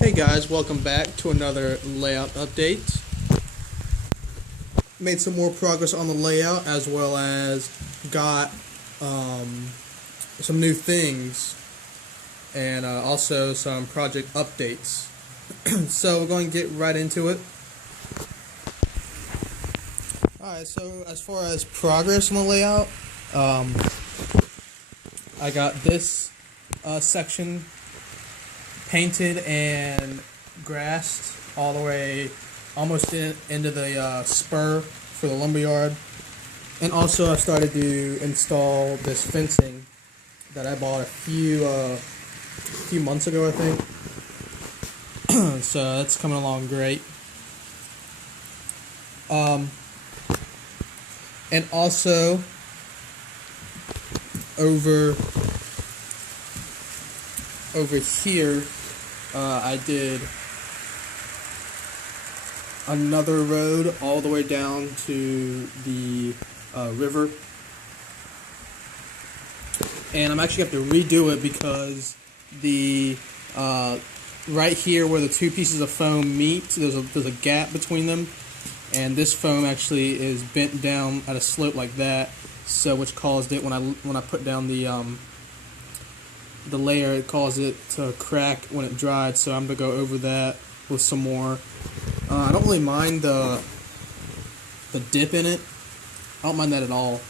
Hey guys, welcome back to another layout update. Made some more progress on the layout as well as got some new things and also some project updates. So we're going to get right into it. Alright, so as far as progress on the layout, I got this section painted and grassed all the way almost into the spur for the lumberyard. And also I started to install this fencing that I bought a few months ago, I think. So that's coming along great. And also over here, I did another road all the way down to the river, and I'm actually going to have to redo it because the right here where the two pieces of foam meet, there's a gap between them, and this foam actually is bent down at a slope like that, so which caused it when I put down the layer, it caused it to crack when it dried. So I'm gonna go over that with some more. I don't really mind the dip in it. I don't mind that at all.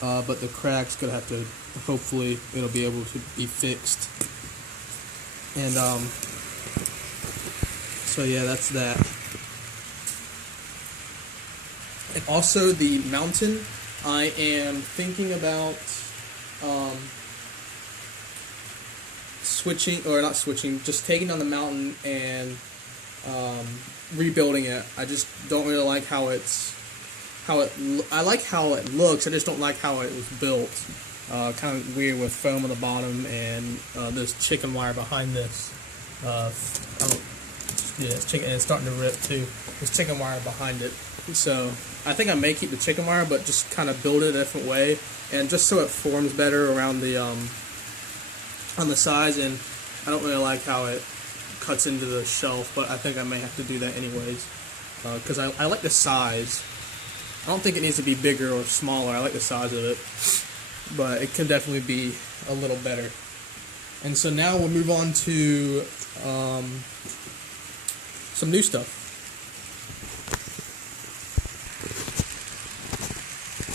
But the crack's gonna have to, hopefully it'll be able to be fixed. And so yeah, that's that. And also the mountain, I am thinking about just taking down the mountain and rebuilding it. I just don't really like I like how it looks. I just don't like how it was built. Kind of weird with foam on the bottom and this chicken wire behind this. It's chicken, and it's starting to rip too. There's chicken wire behind it. So I think I may keep the chicken wire, but just kind of build it a different way, and just so it forms better around the on the sides. And I don't really like how it cuts into the shelf, but I think I may have to do that anyways, because I like the size. I don't think it needs to be bigger or smaller. I like the size of it, but it can definitely be a little better. And so now we'll move on to some new stuff.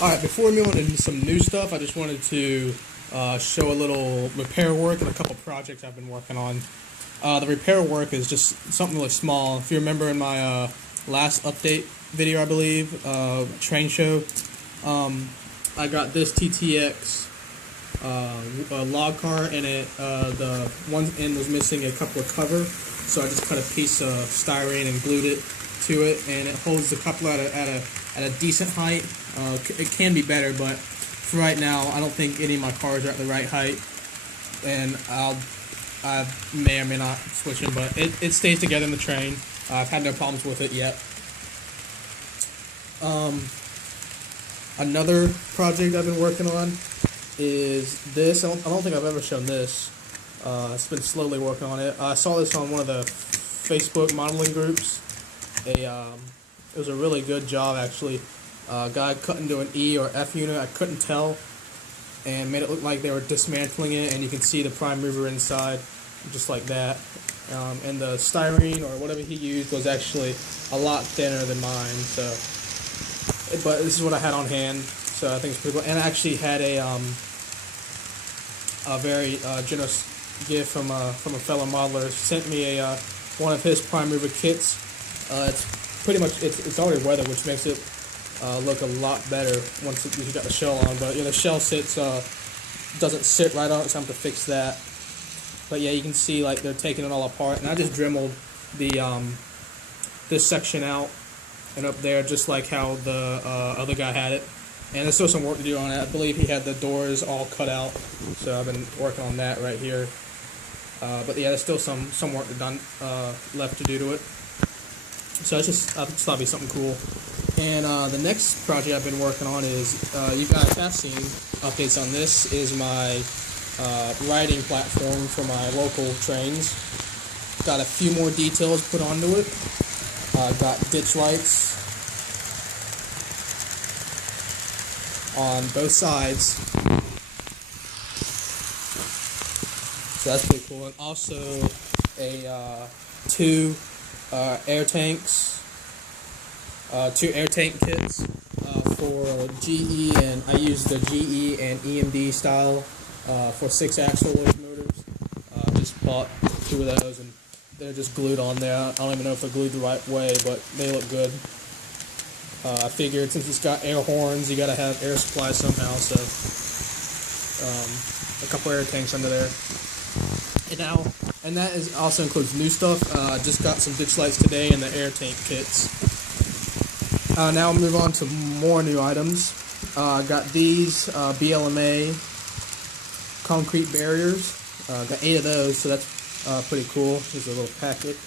Alright, before we move on into some new stuff, I just wanted to show a little repair work and a couple projects I've been working on. The repair work is just something really small. If you remember in my last update video, I believe, train show, I got this TTX log car, and the one end was missing a coupler cover, so I just cut a piece of styrene and glued it to it, and it holds the coupler at a decent height. It can be better, but for right now, I don't think any of my cars are at the right height, and I may or may not switch them, but it stays together in the train. I've had no problems with it yet. Another project I've been working on is this. I don't think I've ever shown this. I've been slowly working on it. I saw this on one of the Facebook modeling groups. It was a really good job, actually. Guy cut into an E or F unit, I couldn't tell, and made it look like they were dismantling it, and you can see the prime mover inside, just like that. And the styrene or whatever he used was actually a lot thinner than mine. So, but this is what I had on hand, so I think it's pretty cool. And I actually had a very generous gift from a fellow modeler. He sent me one of his prime mover kits. It's pretty much it's already weathered, which makes it look a lot better once you got the shell on. But yeah, the shell doesn't sit right on it, so I'm going to fix that. But yeah, you can see like they're taking it all apart, and I just dremeled the this section out and up there, just like how the other guy had it. And there's still some work to do on it. I believe he had the doors all cut out, so I've been working on that right here. But yeah, there's still some work left to do to it. So it's just, I thought it'd be something cool. And the next project I've been working on is, you guys have seen updates on this, is my riding platform for my local trains. got a few more details put onto it. Got ditch lights on both sides, so that's pretty cool. And also two air tank kits for GE, and I use the GE and EMD style for 6-axle locomotives. Just bought 2 of those, and they're just glued on there. I don't even know if they're glued the right way, but they look good. I figured since it's got air horns, you gotta have air supply somehow, so a couple air tanks under there. And that also includes new stuff. Just got some ditch lights today and the air tank kits. Now I'll move on to more new items. Got these BLMA concrete barriers. Got 8 of those, so that's pretty cool. Here's a little packet.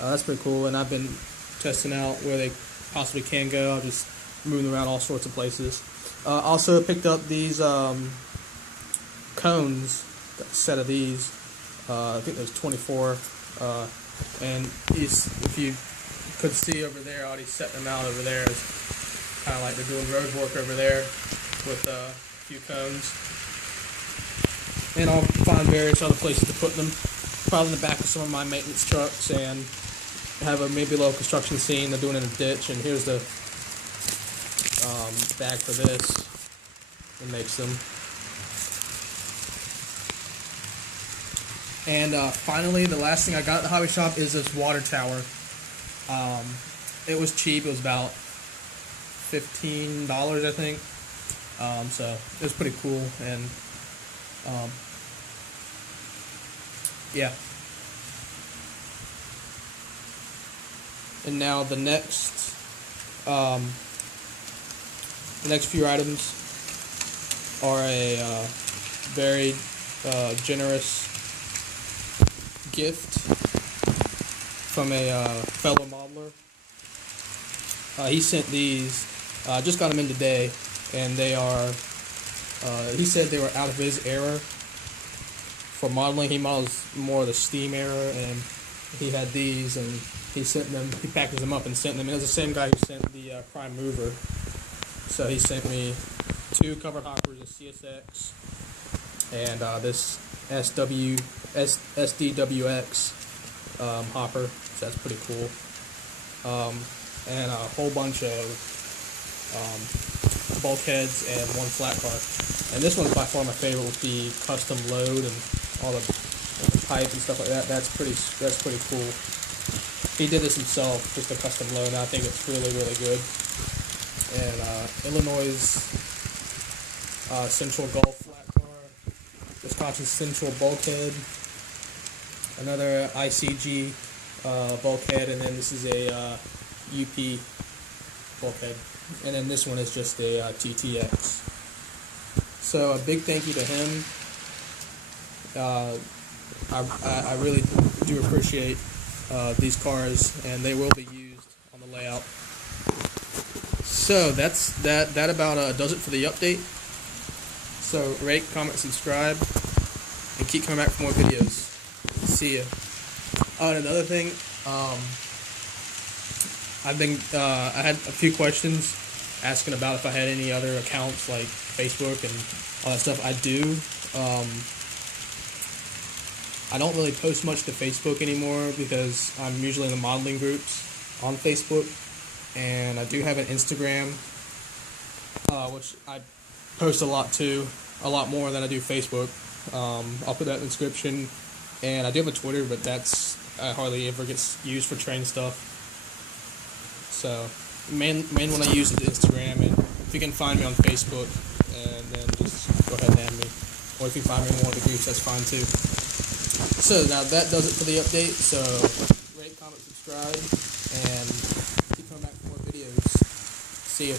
That's pretty cool, and I've been testing out where they possibly can go. I'll just move them around all sorts of places. Also picked up these cones, got a set of these. I think there's 24, and if you could see over there, I already set them out over there. It's kind of like they're doing road work over there with a few cones. And I'll find various other places to put them, probably in the back of some of my maintenance trucks, and have maybe a little construction scene. They're doing it in a ditch, and here's the bag for this. It makes them. And finally, the last thing I got at the hobby shop is this water tower. It was cheap. It was about $15, I think. So it was pretty cool, and yeah. And now the next few items are a very generous gift from a fellow modeler. He sent these. Just got them in today, and they are. He said they were out of his era for modeling. He models more of the steam era, and he had these, and he sent them. He packaged them up and sent them. And it was the same guy who sent the Prime Mover. So he sent me 2 covered hoppers, a CSX, and this SDWX hopper. So that's pretty cool. And a whole bunch of bulkheads and 1 flat car. And this one's by far my favorite with the custom load and all the pipe and stuff like that. That's pretty cool. He did this himself, just a custom load, and I think it's really, really good. And Illinois Central Gulf flat car, Wisconsin Central bulkhead, another ICG bulkhead, and then this is a UP bulkhead, and then this one is just a TTX. So a big thank you to him. I really do appreciate these cars, and they will be used on the layout. So that about does it for the update. So rate, comment, subscribe, and keep coming back for more videos. See ya. And another thing, I had a few questions asking about if I had any other accounts like Facebook and all that stuff. I do. I don't really post much to Facebook anymore because I'm usually in the modeling groups on Facebook, and I do have an Instagram, which I post a lot more than I do Facebook. I'll put that in the description, and I do have a Twitter, but I hardly ever gets used for train stuff. So main one I use is Instagram, and if you can find me on Facebook, and then just go ahead and add me, or if you find me in one of the groups, that's fine too. So now that does it for the update. So rate, comment, subscribe, and keep coming back for more videos. See ya.